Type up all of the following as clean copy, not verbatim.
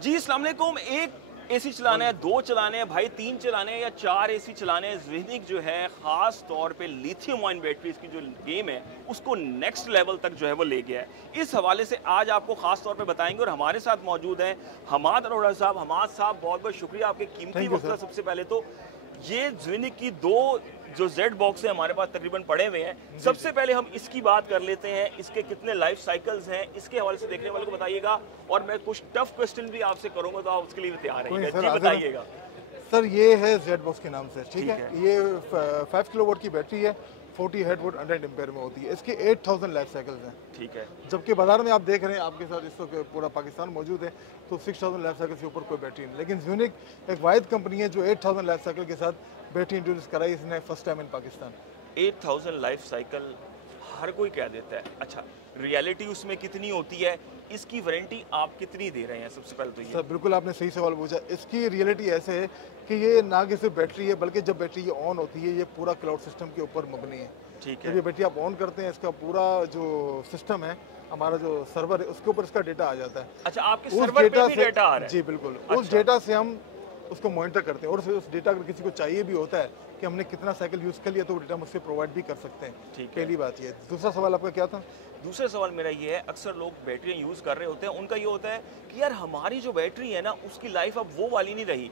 जी अस्सलाम वालेकुम। एक एसी चलाना है, 2 चलाने हैं भाई, 3 चलाने हैं या 4 एसी चलाने हैं। ज़ेनिक जो है ख़ास तौर पे लिथियम आयन बैटरीज की जो गेम है उसको नेक्स्ट लेवल तक जो है वो ले गया है। इस हवाले से आज आपको ख़ास तौर पे बताएंगे और हमारे साथ मौजूद हैं हमाद अरोड़ा साहब। हमाद साहब बहुत बहुत शुक्रिया आपके कीमती थैंक यू वक्त का। सर। सबसे पहले तो ये ज़ेनिक की 2 जो जेड बॉक्स है हमारे पास तकरीबन पड़े हुए हैं। सबसे पहले हम इसकी बात कर लेते हैं, इसके कितने लाइफ साइकिल्स हैं इसके हवाले से देखने वालों को बताइएगा और मैं कुछ टफ क्वेश्चन भी आपसे करूंगा तो आप उसके लिए भी तैयार रहिएगा। जी बताइएगा सर ये है जेड बॉक्स के नाम से, ठीक ठीक है। ये 5 किलोवाट की बैटरी है, 40 हेडवोट 100 एम्पेयर में होती है। इसके 8000 लाइफ साइकिल्स हैं। ठीक है। जबकि बाजार में आप देख रहे हैं आपके साथ इस वक्त पूरा पाकिस्तान मौजूद है, तो 6000 लाइफ साइकिल के ऊपर कोई बैटरी नहीं। लेकिन ज़ेनिक एक वाहिद कंपनी है जो 8000 लाइफ साइकिल के साथ बैटरी इंट्रोड्यूस कराई इसने first time in Pakistan. 8000 life cycle हर कोई कह देता है। अच्छा, रियलिटी उसमें कितनी होती है, इसकी वारंटी आप कितनी दे रहे हैं? सबसे पहले तो ये सर बिल्कुल आपने सही सवाल पूछा। इसकी रियलिटी ऐसे है कि ये ना कि सिर्फ बैटरी है, बल्कि जब बैटरी ये ऑन होती है ये पूरा क्लाउड सिस्टम के ऊपर मबनी है। ठीक जब है। ये बैटरी आप ऑन करते हैं इसका पूरा जो सिस्टम है, हमारा जो सर्वर है उसके ऊपर इसका डेटा आ जाता है। अच्छा, आपके सर्वर पे भी डेटा आ रहा है? जी बिल्कुल। अच्छा। उस डेटा से हम उसको मॉनिटर करते हैं और फिर उस डेटा अगर किसी को चाहिए भी होता है कि हमने कितना साइकिल यूज़ कर लिया तो वो डेटा मुझसे प्रोवाइड भी कर सकते हैं। ठीक है। पहली बात ये। दूसरा सवाल आपका क्या था? दूसरा सवाल मेरा ये है, अक्सर लोग बैटरियाँ यूज़ कर रहे होते हैं, उनका ये होता है कि यार हमारी जो बैटरी है ना उसकी लाइफ अब वो वाली नहीं रही।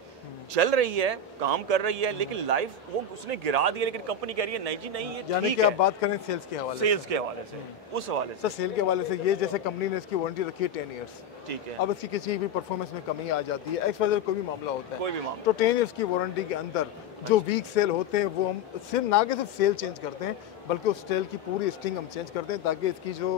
चल रही है, काम कर रही है, लेकिन लाइफ वो उसने गिरा दी है, लेकिन कंपनी कह रही है नहीं जी नहीं ये यानी ठीक कि है। आप बात करें सेल्स के हवाले से। सेल्स के हवाले से, उस हवाले से। सर सेल के हवाले से ये जैसे कंपनी ने इसकी वारंटी रखी है 10 ईयर्स। ठीक है। अब इसकी किसी भी परफॉर्मेंस में कमी आ जाती है, एक्स वजह कोई भी मामला होता है, कोई भी मामला। तो 10 ईयर्स की वारंटी के अंदर जो वीक सेल होते हैं वो हम सिर्फ ना कि सिर्फ सेल चेंज करते हैं, बल्कि उस सेल की पूरी स्ट्रिंग हम चेंज करते हैं ताकि इसकी जो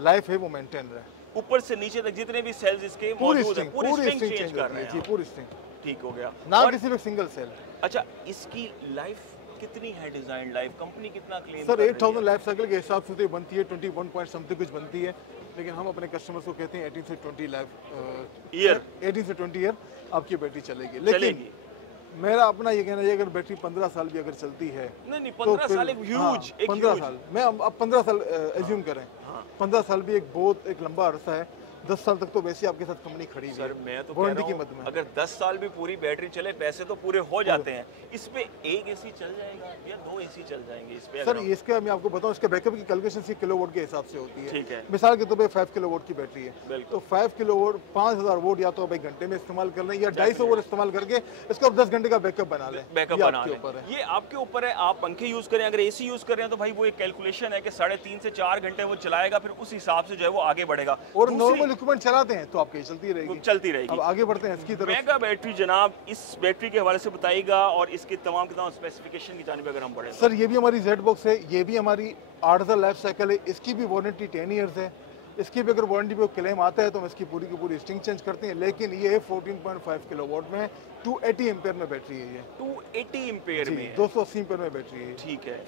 लाइफ है वो मेंटेन रहे। ऊपर से नीचे तक जितने भी सेल्स इसके पूरी मौजूद हैं, स्ट्रिंग पूरी स्ट्रिंग चेंज कर होती रहे है जी, हैं। पूरी स्ट्रिंग, ठीक हो गया। ना और कि सिर्फ एक सिंगल सेल। अच्छा, इसकी लाइफ कितनी है, डिजाइन लाइफ कंपनी कितना क्लेम सर कर रही 8000 है? लाइफ साइकिल के हिसाब से तो ये बनती है 21 पॉइंट समथिंग कुछ बनती है, लेकिन हम अपने कस्टमर्स को कहते हैं 18 से 20 लाइफ ईयर 18 से 20 ईयर आपकी बैटरी चलेगी। लेकिन चलेगी। मेरा अपना ये कहना है अगर बैटरी 15 साल भी अगर चलती है नहीं तो 15 फिर- साल एक ह्यूज, एक 15 huge। साल मैं अब 15 साल एज्यूम करें, हाँ। 15 साल भी एक बहुत एक लंबा अरसा है। 10 साल तक तो वैसे ही आपके साथ कंपनी खड़ी हुई सर है मैं तो कह वारंटी रहा की हूँ, मद में। अगर 10 साल भी पूरी बैटरी चले पैसे तो पूरे हो जाते हैं। इस पे एक एसी चल जाएगा या 2 एसी चल जाएंगे इस पे? सर इसका मैं आपको बताऊं, इसके बैकअप की कैलकुलेशन सी किलोवाट के हिसाब से होती है। ठीक है। मिसाल के तौर पे 5 किलोवाट की बैटरी है, बिल्कुल। तो 5 किलोवाट 5000 वोट या तो आप 1 घंटे में इस्तेमाल कर लें या 250 वोट इस्तेमाल करके इसको आप 10 घंटे का बैकअप बना लें। बैकअप ये बना आपके लें। ऊपर है। ये आपके ऊपर है, आप पंखे यूज करें, अगर एसी यूज कर रहे हैं तो भाई वो एक कैलकुलेशन है कि 3.5 से 4 घंटे वो चलाएगा, फिर उस हिसाब से जो है वो आगे बढ़ेगा और नॉर्मल इक्विपमेंट चलाते हैं तो आपकी चलती रहेगी। चलती रहेगी। अब आगे बढ़ते हैं इसकी तरफ। मेगा बैटरी जनाब, इस बैटरी के हवाले से बताइएगा और इसके तमाम के तमाम स्पेसिफिकेशन की जानिब अगर हम बढ़े। सर ये भी हमारी जेड बॉक्स है, ये भी हमारी 8000 लाइफ साइकिल है, इसकी भी वारंटी 10 ईयर्स है। इसकी भी अगर वारंटी पे क्लेम आता है तो हम इसकी पूरी की पूरी स्ट्रिंग चेंज करते हैं, लेकिन ये 14.5 किलोवाट में 280 एम्पेयर में बैटरी है। ये 280 एम्पेयर में है। 280 एम्पेयर में बैटरी है। ठीक है।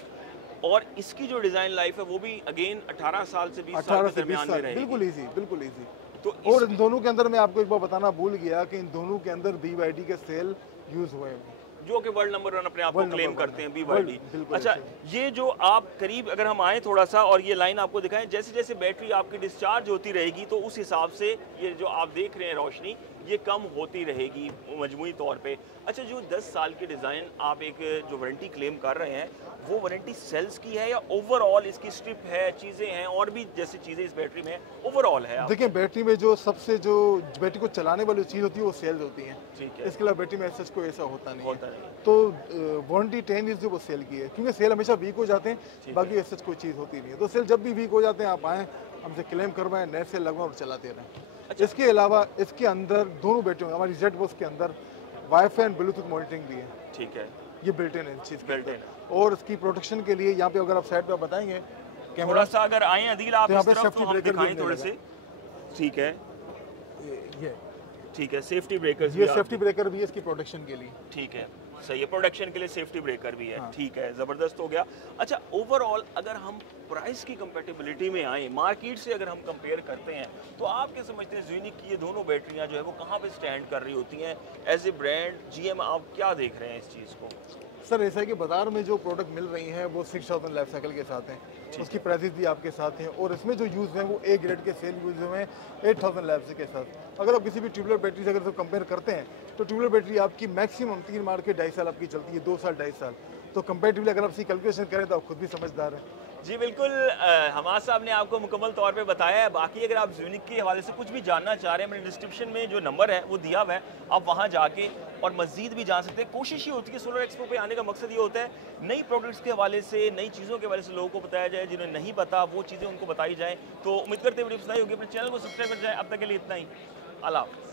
और इसकी जो डिजाइन लाइफ है वो भी अगेन 18 साल से 20 साल 18 के से 20 दरमियान में साल, रहेगी। बिल्कुल इजी, बिल्कुल इजी। तो और इन दोनों के अंदर मैं आपको एक बार बताना भूल गया कि इन दोनों के अंदर BYD के सेल यूज हुए हैं, जो कि वर्ल्ड नंबर 1 अपने आप को वर्ल्ड क्लेम नंबर 1 करते हैं है। BYD। बिल्कुल अच्छा, ये जो आप करीब अगर हम आए थोड़ा सा और ये लाइन आपको दिखाएं, जैसे जैसे बैटरी आपकी डिस्चार्ज होती रहेगी तो उस हिसाब से ये जो आप देख रहे हैं रोशनी ये कम होती रहेगी मजमूई तौर पे। अच्छा, जो 10 साल की डिज़ाइन आप एक जो वारंटी क्लेम कर रहे हैं वो वारंटी सेल्स की है या ओवरऑल इसकी स्ट्रिप है, चीज़ें हैं और भी जैसी चीज़ें इस बैटरी में ओवरऑल है? देखिए बैटरी में जो सबसे जो बैटरी को चलाने वाली चीज़ होती है वो सेल्स होती हैं। ठीक है। इसके अलावा बैटरी में ऐसा कोई ऐसा होता नहीं होता है। नहीं। तो वारंटी 10 ईयर्स जो वो सेल की है, क्योंकि सेल हमेशा वीक हो जाते हैं, बाकी ऐसा कोई चीज़ होती नहीं है। तो सेल जब भी वीक हो जाते हैं आप आएँ हमसे क्लेम करवाएं, नए सेल लगवाएं और चलाते रहें। अच्छा। इसके अलावा इसके अंदर दोनों बैटरी में हमारी जेड बॉक्स के अंदर वाईफाई एंड ब्लूटूथ मॉनिटरिंग भी है। ठीक है। ये बिल्ट इन है इस चीज़ के Built-in अंदर। और इसकी प्रोटेक्शन के लिए यहाँ पे अगर आप साइड पे बताएंगे थोड़ा कैमरा, सा अगर आए अदील आप तो यहाँ इस पे तरफ तो safety हम breaker दिखाएं भी थोड़े मिलेगा। से। ठीक है। ये ठीक है, सेफ्टी ब्रेकर्स ये सेफ्टी ब्रेकर भी है इसकी प्रोटेक्शन के लिए। ठीक है, सही है। प्रोडक्शन के लिए सेफ्टी ब्रेकर भी है। हाँ। ठीक है, ज़बरदस्त हो गया। अच्छा, ओवरऑल अगर हम प्राइस की कंपेटिबिलिटी में आए, मार्केट से अगर हम कंपेयर करते हैं तो आप क्या समझते हैं ज़ेनिक की ये दोनों बैटरियां जो है वो कहाँ पे स्टैंड कर रही होती हैं एज ए ब्रांड? GM आप क्या देख रहे हैं इस चीज़ को? सर ऐसा है कि बाजार में जो प्रोडक्ट मिल रही हैं वो 6000 लाइफ साइकिल के साथ हैं, उसकी प्राइसेस भी आपके साथ हैं, और इसमें जो यूज़ हैं वो ए ग्रेड के सेल यूज़ हुए हैं 8000 लैब्स के साथ। अगर आप किसी भी ट्यूबुलर बैटरी से अगर कंपेयर करते हैं तो ट्यूबुलर बैटरी आपकी मैक्सिमम 3 मार के 2.5 साल आपकी चलती है, 2 साल 2.5 साल। तो कंपेरेटिवली अगर आप इसकी कैलकुलेशन करें तो आप खुद भी समझदार हैं। जी बिल्कुल, हमाद साहब ने आपको मुकम्मल तौर पे बताया है। बाकी अगर आप ज़्यूनिक के हवाले से कुछ भी जानना चाह रहे हैं, मैंने डिस्क्रिप्शन में जो नंबर है वो दिया हुआ है, आप वहाँ जाके और मज़ीद भी जान सकते हैं। कोशिश ये होती है सोलर एक्सपो पे आने का मकसद ये होता है नई प्रोडक्ट्स के हवाले से, नई चीज़ों के हवाले से लोगों को बताया जाए, जिन्हें नहीं पता वो चीज़ें उनको बताई जाए। तो उम्मीद करते वीडियो पसंद आई होगी, अपने चैनल को सब्सक्राइब कर जाए। अब तक के लिए इतना ही, अल्लाह हाफ़िज़।